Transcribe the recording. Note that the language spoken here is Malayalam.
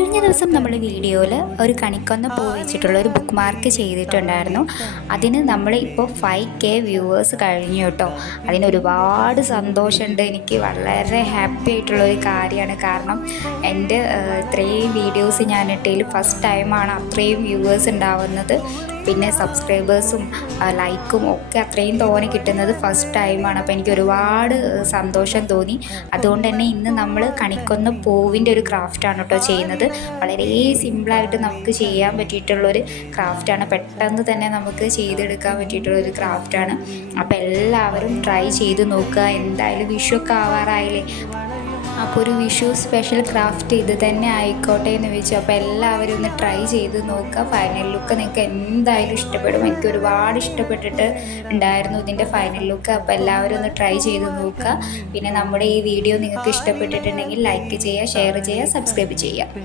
കഴിഞ്ഞ ദിവസം നമ്മൾ വീഡിയോയിൽ ഒരു കണിക്കൊന്ന പൂ വെച്ചിട്ടുള്ള ഒരു ബുക്ക് മാർക്ക് ചെയ്തിട്ടുണ്ടായിരുന്നു. അതിന് നമ്മൾ ഇപ്പോൾ 5K വ്യൂവേഴ്സ് കഴിഞ്ഞു കേട്ടോ. അതിന് ഒരുപാട് സന്തോഷമുണ്ട്. എനിക്ക് വളരെ ഹാപ്പി ആയിട്ടുള്ളൊരു കാര്യമാണ്. കാരണം എൻ്റെ ഇത്രയും വീഡിയോസ് ഞാൻ ഇട്ടതിൽ ഫസ്റ്റ് ടൈമാണ് അത്രയും വ്യൂവേഴ്സ് ഉണ്ടാവുന്നത്. പിന്നെ സബ്സ്ക്രൈബേഴ്സും ലൈക്കും ഒക്കെ അത്രയും തോനെ കിട്ടുന്നത് ഫസ്റ്റ് ടൈമാണ്. അപ്പോൾ എനിക്ക് ഒരുപാട് സന്തോഷം തോന്നി. അതുകൊണ്ട് തന്നെ ഇന്ന് നമ്മൾ കണിക്കൊന്ന പൂവിൻ്റെ ഒരു ക്രാഫ്റ്റാണ് കേട്ടോ ചെയ്യുന്നത്. വളരെ സിമ്പിളായിട്ട് നമുക്ക് ചെയ്യാൻ പറ്റിയിട്ടുള്ളൊരു ക്രാഫ്റ്റാണ്. പെട്ടെന്ന് തന്നെ നമുക്ക് ചെയ്തെടുക്കാൻ പറ്റിയിട്ടുള്ളൊരു ക്രാഫ്റ്റാണ്. അപ്പോൾ എല്ലാവരും ട്രൈ ചെയ്ത് നോക്കുക. എന്തായാലും വിഷുവൊക്കെ ആവാറായില്ലേ, അപ്പോൾ ഒരു വിഷു സ്പെഷ്യൽ ക്രാഫ്റ്റ് ഇത് തന്നെ ആയിക്കോട്ടെ എന്ന് വെച്ചു. അപ്പോൾ എല്ലാവരും ഒന്ന് ട്രൈ ചെയ്ത് നോക്കുക. ഫൈനൽ ലുക്ക് നിങ്ങൾക്ക് എന്തായാലും ഇഷ്ടപ്പെടും. എനിക്ക് ഒരുപാട് ഇഷ്ടപ്പെട്ടിട്ട് ഉണ്ടായിരുന്നു ഇതിൻ്റെ ഫൈനൽ ലുക്ക്. അപ്പോൾ എല്ലാവരും ഒന്ന് ട്രൈ ചെയ്ത് നോക്കുക. പിന്നെ നമ്മുടെ ഈ വീഡിയോ നിങ്ങൾക്ക് ഇഷ്ടപ്പെട്ടിട്ടുണ്ടെങ്കിൽ ലൈക്ക് ചെയ്യുക, ഷെയർ ചെയ്യുക, സബ്സ്ക്രൈബ് ചെയ്യുക.